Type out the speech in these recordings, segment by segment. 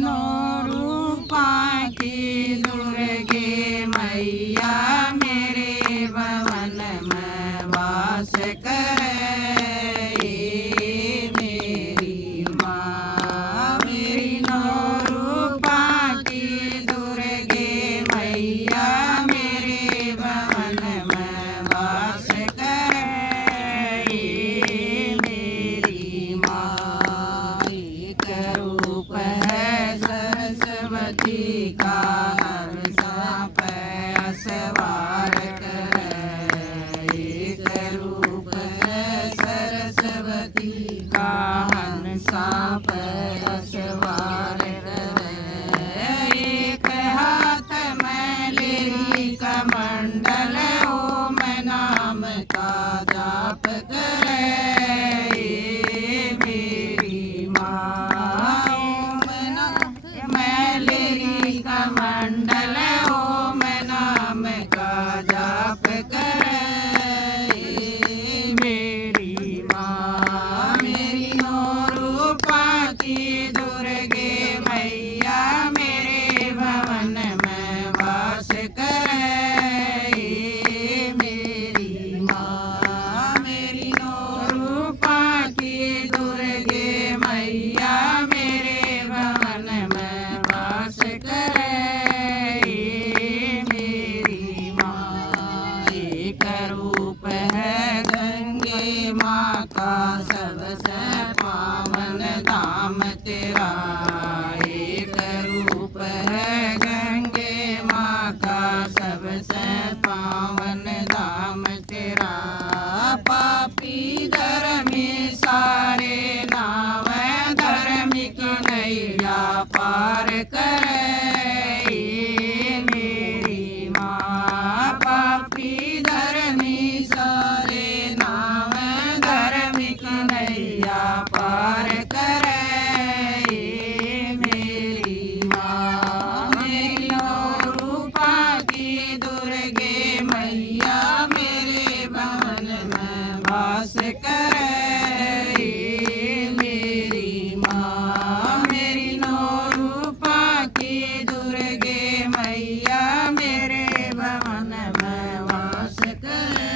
नौ रूपा की दुर्गे मैया मेरे भवन में वास करे। मेरी माँ मेरी नौ रूपा की दुर्गे मैया मेरे भवन में वास करे। मेरी माँ एक रूप है सरस्वती का, हर सांप असवार करे। एक रूप है सरस्वती का, हर सांप असवार करे। एक हाथ में लेरी कमंडल, ओम नाम का जाप करे। मेरी माँ ओम नाम में लेरी कमंडल, ओम नाम का जाप करे। मेरी माँ मेरी नौ रूपा की दुर्गे मैया मेरे भवन में वास करे। मेरी माँ मेरी नौ रूपा की दुर्गे मैया मेरे भवन में वास करे। मेरी माँ एक रूप है गंगे माँ का, सबसे पावन धाम तेरा। एक रूप है गंगे माँ का, सबसे पावन धाम तेरा। पापी धर्मी सारे नाव, धार्मिक नैया पार करे। मेरी माँ पापी धर्मी सारे नाव, धार्मिक नैया पार करे। मेरी माँ मेरी नौ रूपा की दुर्गे मैया मेरे भवन में वास करे। मेरी माँ मेरी नौ रूपा की दुर्गे मैया मेरे भवन में वास करे।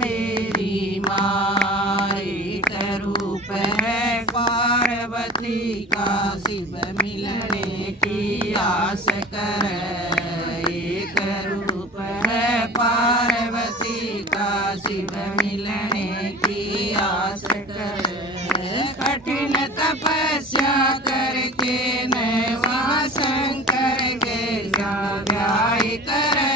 मेरी माँ एक रूप है पार्वती का, शिव मिलने की आस करे। एक रूप है पार्वती का, शिव मिलने की आस करे। कठिन तपस्या करके नैवा शंकर के व्याय करे।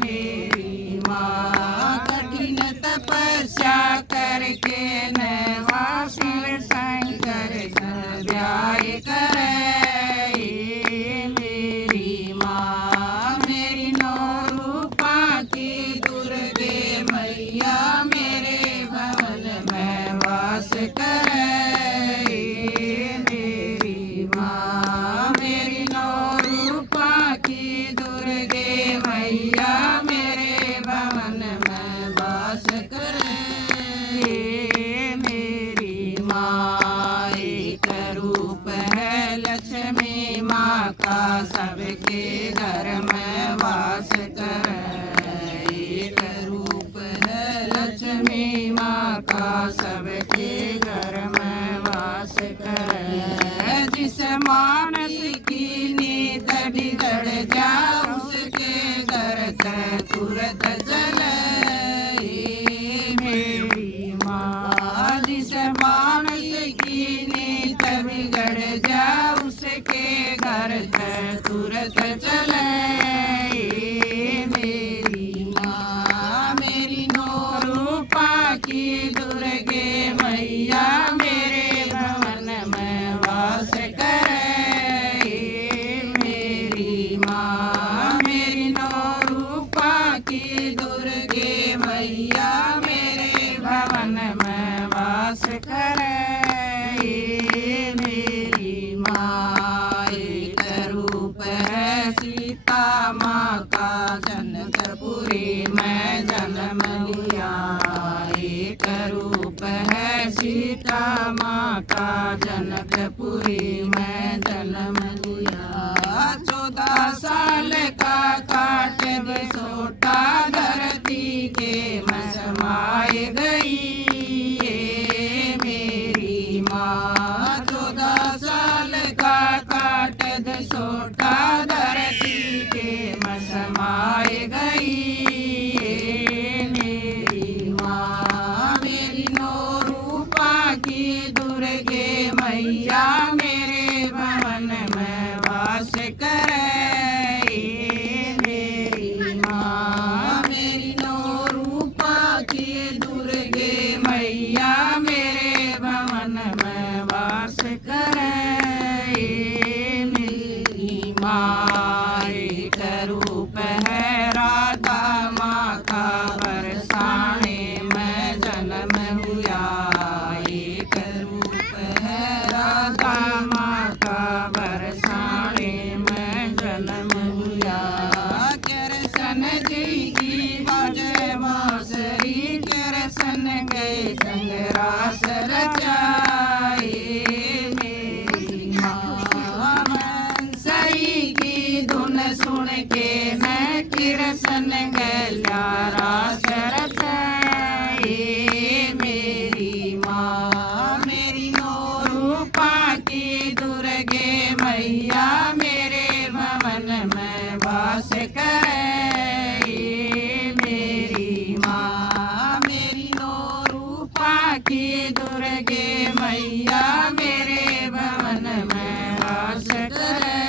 मेरी माँ कठिन तपस्या करके नैवा शिव शंकर व्याय करे। मेरी माँ मेरी नौ रूपा की दुर्गे मैया मेरे भवन में वास करे। मेरी माँ मेरी नौ रूपा की दुर्गे मैया मेरे भवन में वास करे। मेरी माँ एक रूप है लक्ष्मी माँ का, सबके घर में वास करे। एक रूप है लक्ष्मी माँ का, सबके घर में वास करे। जिस मानस की नींद बिगड़ जा, उसके घर से तुरंत चले। मेरी माँ जिस मानस की नींद बिगड़ जा, उसके घर से तुरंत चले। मेरी माँ मेरी नौ रूपा की दुर्गे मैया मेरे भवन में वास करे। मेरी माँ मेरी नौ रूपा की दुर्गे मैया मेरे भवन में वास करे। मेरी माँ एक रूप है सीता माँ का, जनकपुरी में जन्म लिया। एक रूप है सीता सीता माँ का जनकपुरी में जन्म लिया। 14 साल का काट बिसोटा धरती के में समाए गई ये मेरी माँ। 14 साल का काट बिसोटा धरती के में समाए गई ये मेरी माँ। मेरी नौ रूपा की दुर्गे मैया मेरे भवन में वास करे ये मेरी माँ। मेरी नौ रूपा की दुर्गे मैया मेरे भवन में वास करे ये मेरी माँ। एक रूप है राधा माँ का बरसाने में जन्म हुआ। एक रूप है राधा माँ का बरसाने में जन्म हुआ। कृष्ण जी की बाजे बांसुरी कृष्ण गए संग रास रचाए मेरी माँ। बंसरी की धुन सुन के मैं कृष्ण गया रास रचाए मेरी माँ। मेरी नौ रूपा की दुर्गे मैया मेरे भवन में वास करे ये मेरी माँ। मेरी नौ रूपा की दुर्गे मैया मेरे भवन में वास करे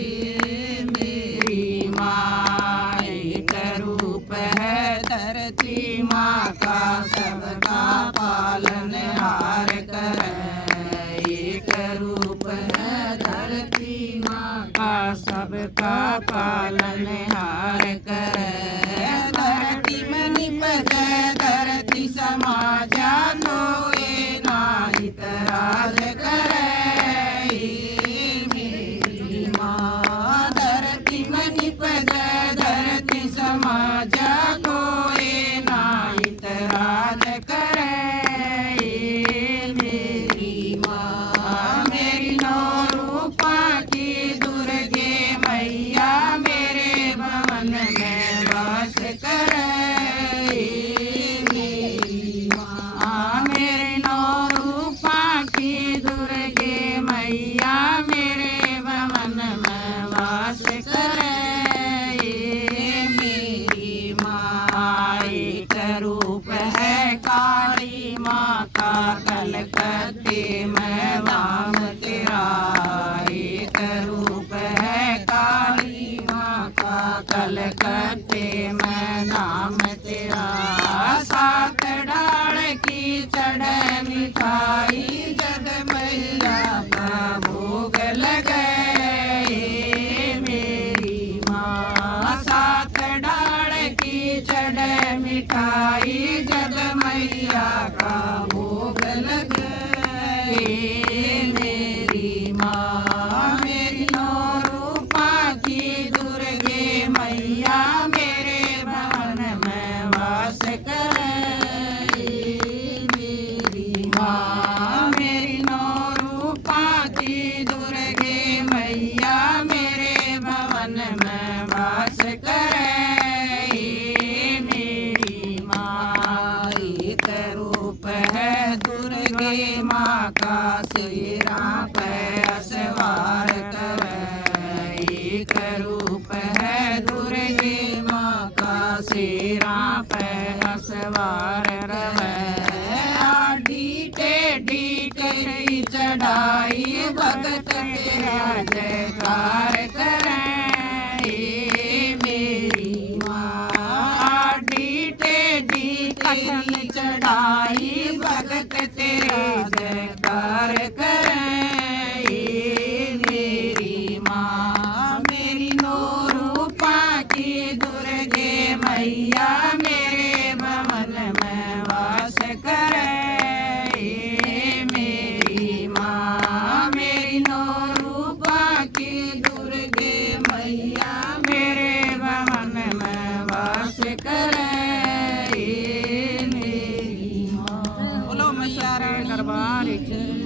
ये मेरी माँ। एक रूप है धरती माँ का सबका पालनहार करे। एक रूप है धरती माँ का सबका पालनहार करे। धरती में निपजे धरती समाजा कोई नाहित राज करे ये मेरी माँ। धरती में निपजे धरती समाजा कोई नाहित राज करे ये मेरी माँ। मेरी नौ रूपा की दुर्गे मैया मेरे भवन में वास करे ये मेरी माँ। मेरे नौ रूपा की दुर्गे मैया मेरे भवन में वास करे ये मेरी माँ। एक रूप है काली माँ का कलकत्ते में नाम तेरा। एक रूप है काली माँ का कलकत्ते में नाम तेरा। 7 डाल की चढ़े मिठाई जग मैया का भोग लगे ये मेरी माँ। 7 डाल की चढ़े मिठाई जग मैया का भोग लगे ये मेरी माँ। मेरी नौ रूपा की दुर्गे मैया मेरे भवन में वास करे ये मेरी माँ। मेरी नौ रूपा की दुर्गे मैया मेरे भवन में वास करे ये मेरी माँ। एक रूप है दुर्गे माँ का सिरा पे सवार करे। एक रूप है दुर्गे माँ का सिरा पे सवार करे। आडी टेढ़ी करी चढ़ाई भगत तेरा जयकार करे ये मेरी माँ। आडी टेढ़ी करी चढ़ाई भगत तेरा जयकार करे ये मेरी माँ। मेरी नौ रूपा की दुर्गे मैया मेरे भवन में वास करे ये मेरी माँ। मेरी नौ रूपा की दुर्गे मैया मेरे भवन में वास करे ये मेरी माँ। बोलो मैया रानी। बारिश